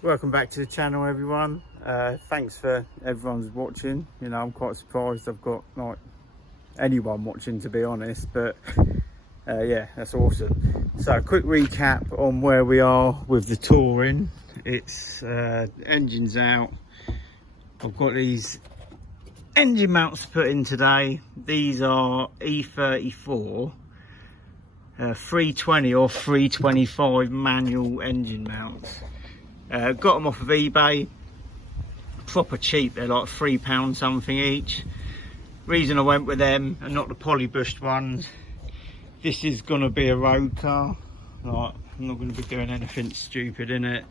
Welcome back to the channel, everyone. Thanks for everyone's watching. You know, I'm quite surprised I've got like anyone watching, to be honest, but yeah, that's awesome. So a quick recap on where we are with the touring. It's engines out. I've got these engine mounts to put in today. These are E34 320 or 325 manual engine mounts. Got them off of eBay, proper cheap. They're like £3 something each. Reason I went with them and not the polybushed ones, this is going to be a road car. Like, I'm not going to be doing anything stupid in it,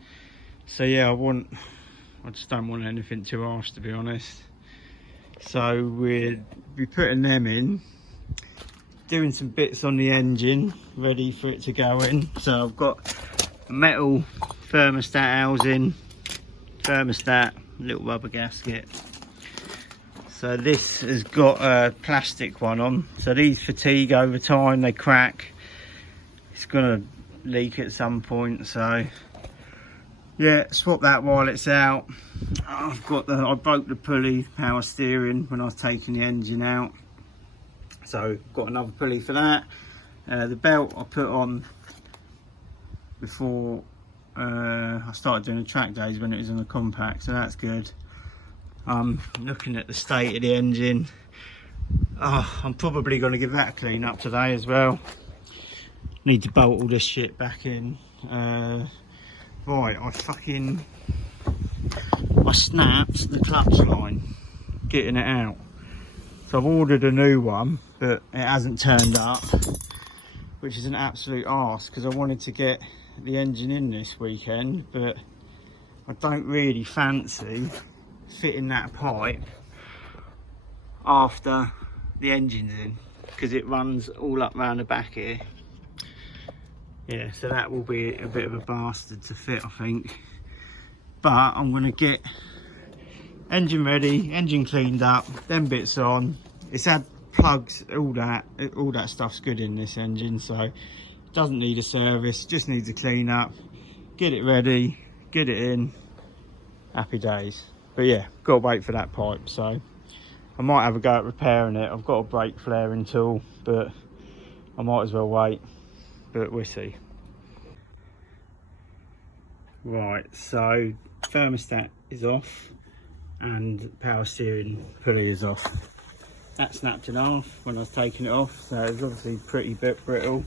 so yeah, I just don't want anything too harsh, to be honest. So we'll be putting them in, doing some bits on the engine, ready for it to go in. So I've got a metal thermostat housing, thermostat, little rubber gasket. So this has got a plastic one on, so these fatigue over time, they crack. It's gonna leak at some point, so yeah, swap that while it's out. I broke the pulley power steering when I was taking the engine out, so got another pulley for that. The belt I put on before I started doing the track days when it was in the compact, so that's good. I'm looking at the state of the engine. I'm probably going to give that a clean up today as well. Need to bolt all this shit back in. Right, I snapped the clutch line getting it out, so I've ordered a new one, but it hasn't turned up, which is an absolute arse because I wanted to get the engine in this weekend, but I don't really fancy fitting that pipe after the engine's in, because it runs all up round the back here. Yeah, so that will be a bit of a bastard to fit, I think, but I'm going to get engine ready, engine cleaned up, them bits on. It's had plugs, all that stuff's good in this engine, so doesn't need a service, just needs a clean up, get it ready, get it in, happy days. But yeah, gotta wait for that pipe, so I might have a go at repairing it. I've got a brake flaring tool, but I might as well wait, but we'll see. Right, so thermostat is off and power steering pulley is off. That snapped in half when I was taking it off, so it's obviously pretty brittle.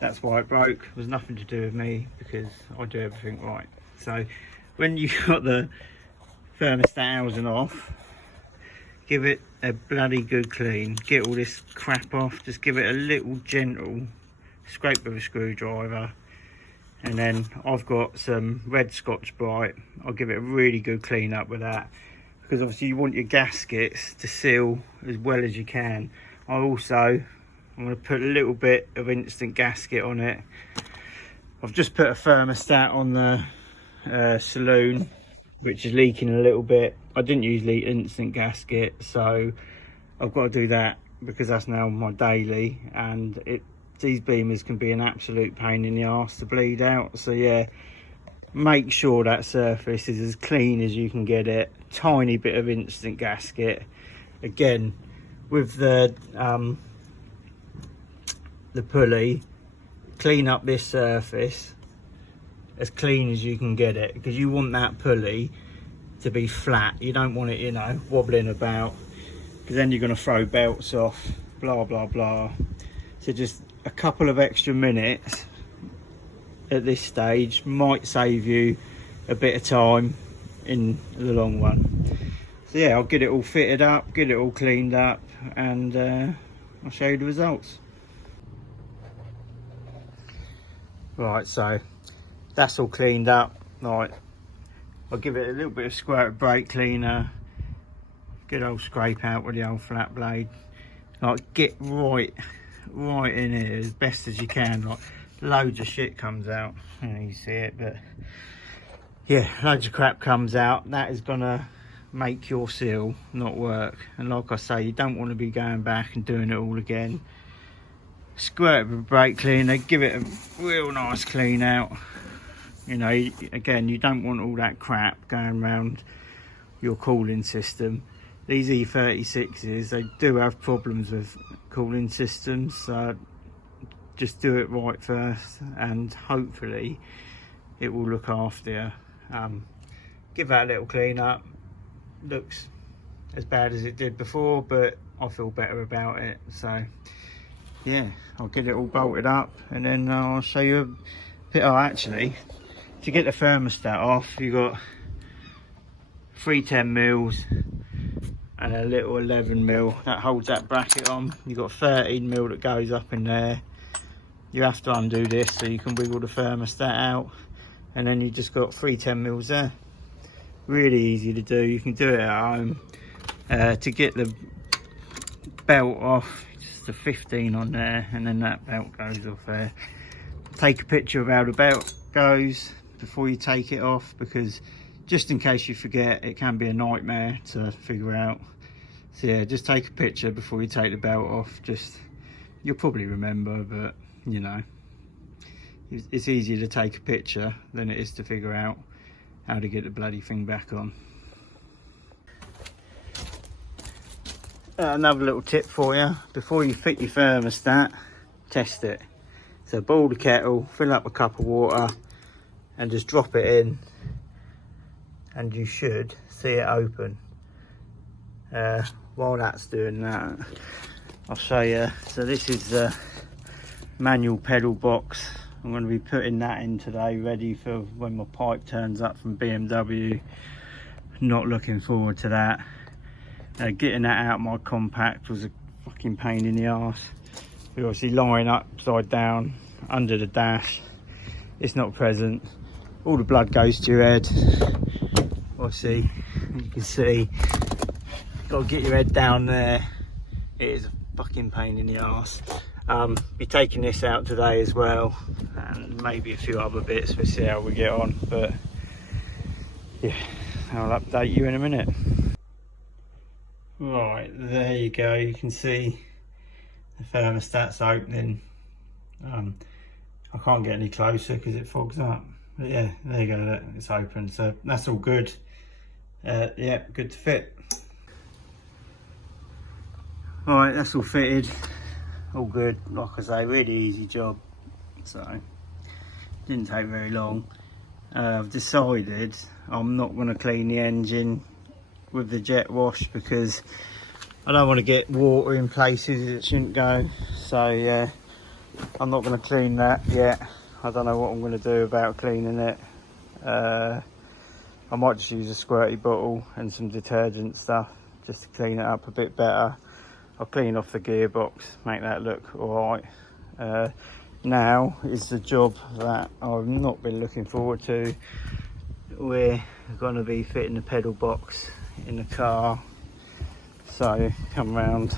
That's why it broke. It was nothing to do with me because I do everything right. So when you got the thermostat housing off, give it a bloody good clean. Get all this crap off. Just give it a little gentle scrape with a screwdriver. And then I've got some red Scotch-Brite. I'll give it a really good clean up with that, because obviously you want your gaskets to seal as well as you can. I'm going to put a little bit of instant gasket on it. I've just put a thermostat on the saloon, which is leaking a little bit. I didn't use the instant gasket, so I've got to do that because that's now my daily, and these beamers can be an absolute pain in the arse to bleed out. So yeah, make sure that surface is as clean as you can get it. Tiny bit of instant gasket. Again, with the pulley, clean up this surface as clean as you can get it, because you want that pulley to be flat. You don't want it, you know, wobbling about, because then you're going to throw belts off, blah blah blah. So just a couple of extra minutes at this stage might save you a bit of time in the long run. So yeah, I'll get it all fitted up, get it all cleaned up, and I'll show you the results. Right, so that's all cleaned up. Right, I'll give it a little bit of squirt of brake cleaner, good old scrape out with the old flat blade. Like, get right in here as best as you can. Like, loads of shit comes out. I don't know, you see it, but yeah, loads of crap comes out. That is gonna make your seal not work. And like I say, you don't want to be going back and doing it all again. Squirt it with brake cleaner, give it a real nice clean out, You know, again, you don't want all that crap going around your cooling system. These E36s, they do have problems with cooling systems, so just do it right first and hopefully it will look after you. Give that a little clean up. Looks as bad as it did before, but I feel better about it. So yeah, I'll get it all bolted up and then I'll show you a bit. Oh, actually, to get the thermostat off, you got 3 10mm and a little 11mm that holds that bracket on. You've got 13mm that goes up in there. You have to undo this so you can wiggle the thermostat out, and then you just got 3 10mm there. Really easy to do. You can do it at home. To get the belt off, just a 15 on there, and then that belt goes off there. Take a picture of how the belt goes before you take it off, because just in case you forget, it can be a nightmare to figure out. So yeah, just take a picture before you take the belt off. Just, you'll probably remember, but you know, it's easier to take a picture than it is to figure out how to get the bloody thing back on. Another little tip for you: before you fit your thermostat, test it. So boil the kettle, fill up a cup of water and just drop it in, and you should see it open. While that's doing that, I'll show you. So this is the manual pedal box. I'm going to be putting that in today, ready for when my pipe turns up from BMW. Not looking forward to that. Getting that out of my compact was a fucking pain in the arse. We're obviously lying upside down under the dash. It's not present. All the blood goes to your head. Obviously, you can see, got to get your head down there. It is a fucking pain in the arse. Be taking this out today as well, and maybe a few other bits. We'll see how we get on, but yeah, I'll update you in a minute. Right, there you go. You can see the thermostat's opening. I can't get any closer because it fogs up, but yeah, there you go, it's open, so that's all good. Yeah, good to fit. Right, that's all fitted, all good. Like I say, really easy job, so didn't take very long. I've decided I'm not going to clean the engine with the jet wash because I don't want to get water in places it shouldn't go. So yeah, I'm not going to clean that yet. I don't know what I'm going to do about cleaning it. I might just use a squirty bottle and some detergent stuff just to clean it up a bit better. I'll clean off the gearbox, make that look alright. Now is the job that I've not been looking forward to. We're going to be fitting the pedal box in the car. So come round.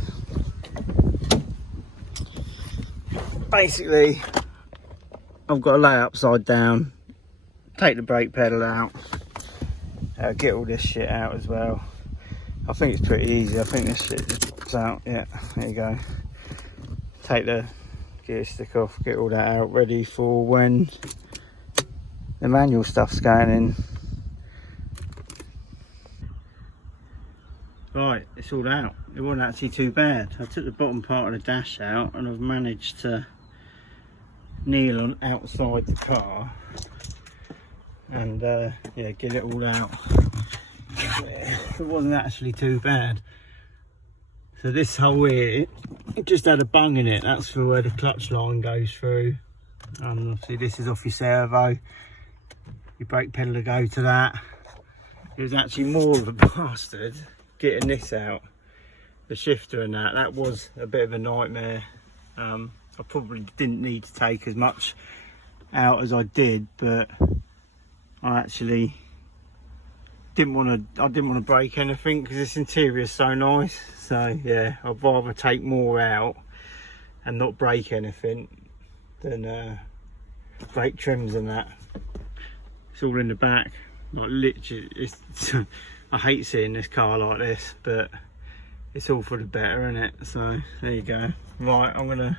Basically, I've got to lay upside down, take the brake pedal out, get all this shit out as well. I think it's pretty easy. I think this shit just pops out. Yeah, there you go. Take the gear stick off, get all that out, ready for when the manual stuff's going in. Right, it's all out. It wasn't actually too bad. I took the bottom part of the dash out and I've managed to kneel on outside the car and yeah, get it all out. It wasn't actually too bad. So this hole here, it just had a bung in it. That's for where the clutch line goes through. Obviously this is off your servo. Your brake pedal will go to that. It was actually more of a bastard getting this out, the shifter and that was a bit of a nightmare. I probably didn't need to take as much out as I did, but I actually didn't want to break anything because this interior is so nice. So yeah, I'd rather take more out and not break anything than break trims and that. It's all in the back, like literally. It's I hate seeing this car like this, but it's all for the better, isn't it? So there you go. Right, I'm gonna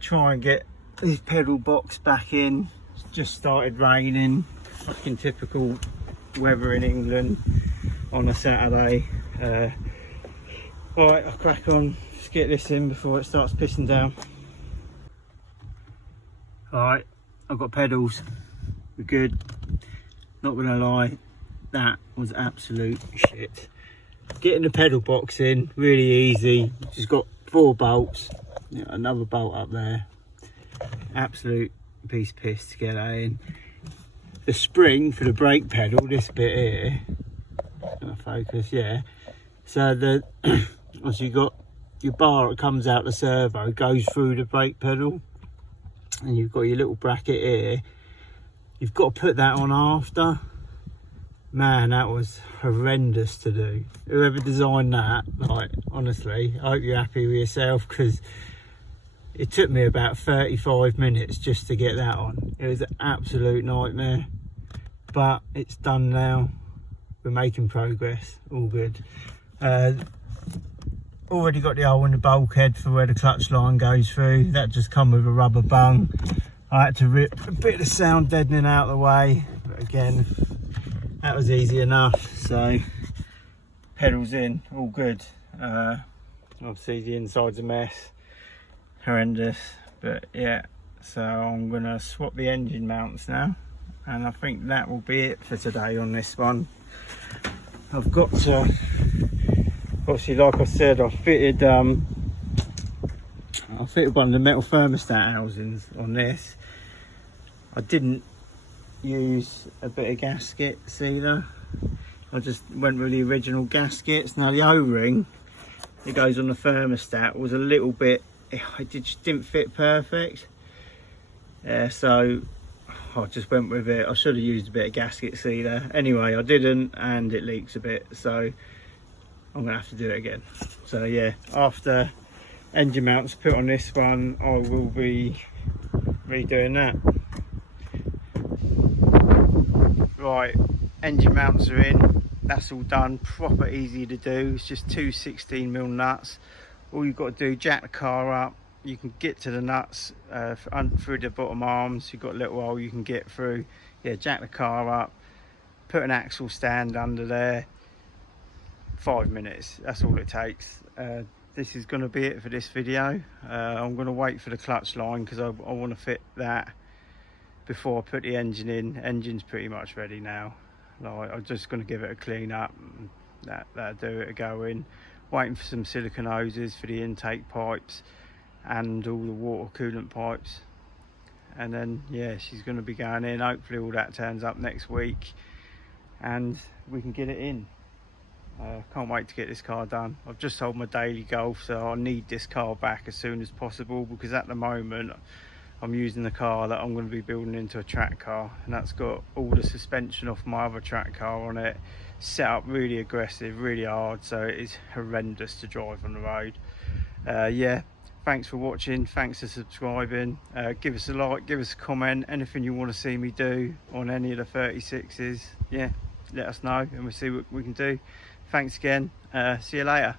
try and get this pedal box back in It's just started raining, fucking typical weather in England on a Saturday. Alright, I'll crack on, just get this in before it starts pissing down. Alright, I've got pedals, we're good. Not gonna lie, that was absolute shit. Getting the pedal box in, really easy. Just got 4 bolts, another bolt up there. Absolute piece of piss to get that in. The spring for the brake pedal, this bit here, focus, yeah. So the once you've got your bar that comes out the servo, goes through the brake pedal, and you've got your little bracket here. You've got to put that on after. Man, that was horrendous to do. Whoever designed that, like, honestly, I hope you're happy with yourself, because it took me about 35 minutes just to get that on. It was an absolute nightmare, but it's done now. We're making progress, all good. Already got the hole in the bulkhead for where the clutch line goes through. That just come with a rubber bung. I had to rip a bit of the sound deadening out of the way, but again, that was easy enough. So pedals in, all good. Obviously the inside's a mess, horrendous, but yeah. So I'm gonna swap the engine mounts now, and I think that will be it for today on this one. I've got to, obviously, like I said, I fitted one of the metal thermostat housings on this. I didn't use a bit of gasket sealer. I just went with the original gaskets. Now the O-ring that goes on the thermostat was a little bit, it just didn't fit perfect. So I just went with it. I should have used a bit of gasket sealer. Anyway, I didn't, and it leaks a bit, so I'm gonna have to do it again. So yeah, after engine mounts put on this one, I will be redoing that. Right, engine mounts are in, that's all done, proper easy to do. It's just 2 16mm nuts. All you've got to do, jack the car up. You can get to the nuts through the bottom arms. You've got a little hole you can get through. Yeah, jack the car up, put an axle stand under there. 5 minutes, that's all it takes. This is going to be it for this video. I'm going to wait for the clutch line because I want to fit that before I put the engine in. Engine's pretty much ready now. Like, I'm just going to give it a clean up. That'll do it, go in. Waiting for some silicone hoses for the intake pipes and all the water coolant pipes, and then yeah, she's going to be going in. Hopefully all that turns up next week and we can get it in. Can't wait to get this car done. I've just sold my daily Golf, so I need this car back as soon as possible, because at the moment I'm using the car that I'm going to be building into a track car, and that's got all the suspension off my other track car on it, set up really aggressive, really hard, so it is horrendous to drive on the road. Yeah, thanks for watching, thanks for subscribing. Give us a like, give us a comment, anything you want to see me do on any of the 36s, yeah, let us know and we'll see what we can do. Thanks again, see you later.